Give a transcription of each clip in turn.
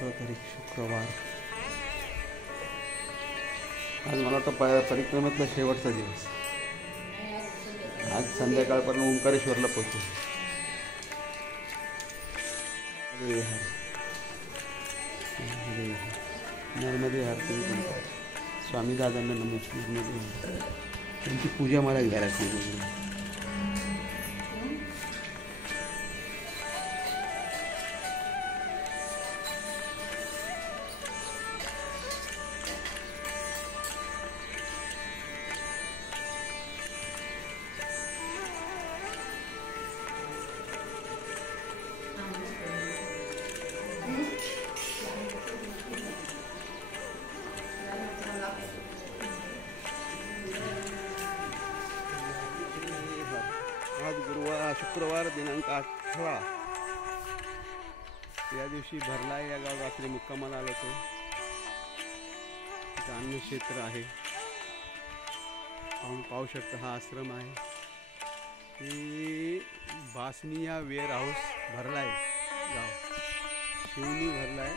17 तारीख शुक्रवार। आज मला वाटतं परिक्रमेतला शेवटचा दिवस। आज संध्याकाळपर्यंत ओंकारेश्वरला पोहोचू। नर्मदे आरती स्वामी दादांना नमस्कार। त्यांची पूजा मला घ्यायला लागते। आज शुक्रवार दिनांक 18 या दिवशी भरलाय या गाव रात्री मुक्कामाला आलो होतो। इथं अन्नक्षेत्र आहे, आपण पाहू शकता। हा आश्रम आहे, ही बासनिया वेअर हाऊस भरलाय गाव, शिवनी भरलाय,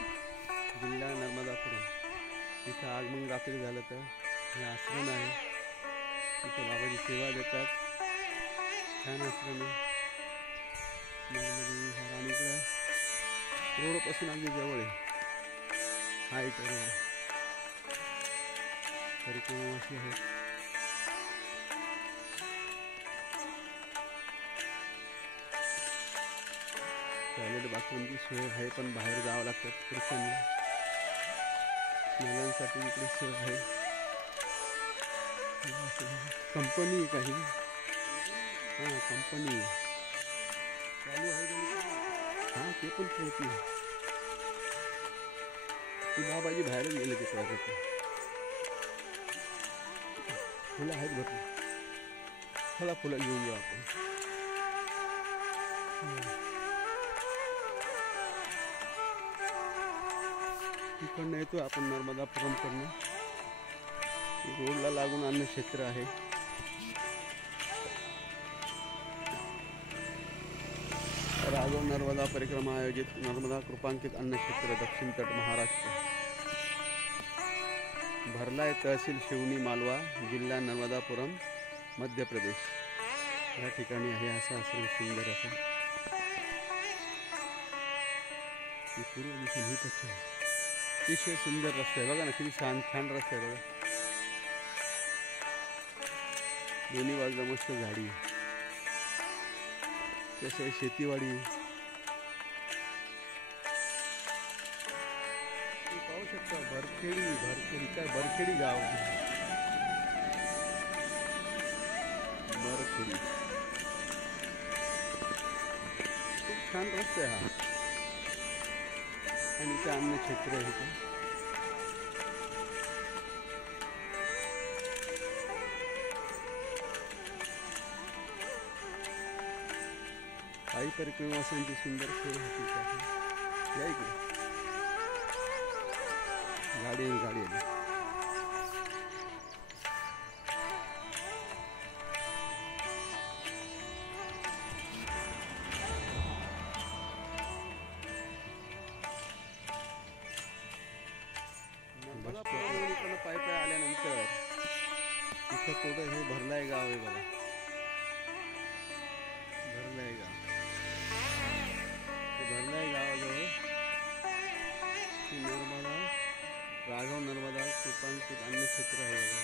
जिल्हा नर्मदापुरम। इथं आगमन रात्री झालं तर हे आश्रम आहे। इथं बाबाजी सेवा देतात, छान आश्रम आहे। आणि इकडं रोडपासून अगदी जवळ आहे। हा एक रोड परिक्रमा अशी आहे। टॉयलेट बाथरूमची सोय आहे, पण बाहेर जावं लागतं पुरुषांना। महिलांसाठी इकडे सोय आहे। कंपनी काही कंपनी चालू आहे। हाँ ते पण पोहोचली। ती बाबाजी बाहेर गेले ते प्रगती। फुलं आहेत भरपूर, फुलं घेऊन जाऊ आपण। इकडनं येतो आपण नर्मदापुरम कडनं। रोडला लागून अन्नक्षेत्र आहे। राघव नर्मदा परिक्रमा आयोजित नर्मदा कृपांकित अन्नक्षेत्र दक्षिण तट महाराष्ट्र। भरलाय तहसील शिवनी मालवा, जिल्हा नर्मदापुरम, मध्य प्रदेश या ठिकाणी आहे। असा आश्रम सुंदर असा। पूर्व दिशेने ही पश्चिम अतिशय सुंदर रस्ता आहे बघा ना, किती छान रस्ता आहे बघा। दोन्ही बाजूला मस्त झाडी, तसं शेतीवाडी पाहू शकता। भरखेडी काय बरखेडी गाव, बरखेडी खूप छान रस्ता आहे हा। आणि इथे अन्नक्षेत्र आहे। इथे आई परिक्रमावासांची सुंदर सोय होती। या इकडे गाडी आली। पाय आल्यानंतर इथं थोडं हे भरलाय गाव आहे बघा। भरलाय गावाजवळ नर्मदा राघव नर्मदा कृपांकित अन्नक्षेत्र आहे बघा।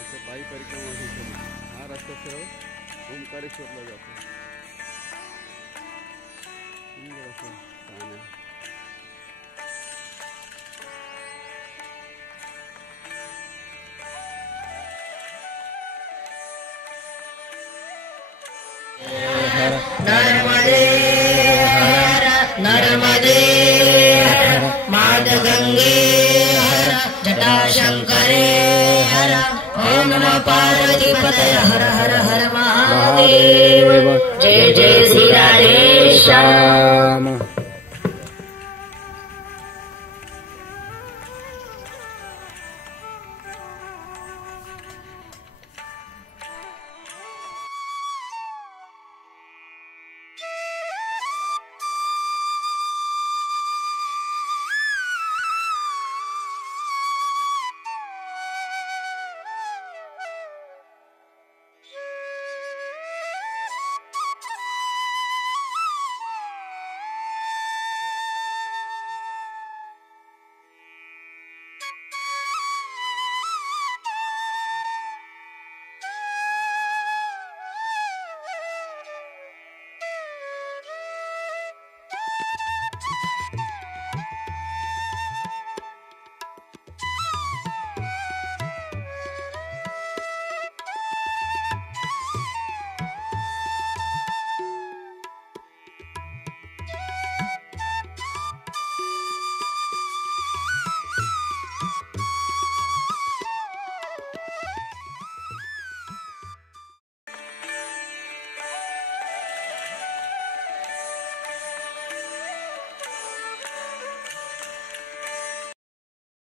इथं पायी परिक्रमा। हा रस्ता सरळ ओंकारेश्वरला जातो। सुंदर असं छान आहे। नर्मदे हर नर्मदे हर माधगंगे हर जटाशंकरे हर। ओम नमः पार्वतीपतये हर हर हर महादेव। जय जय श्री राधेश्याम।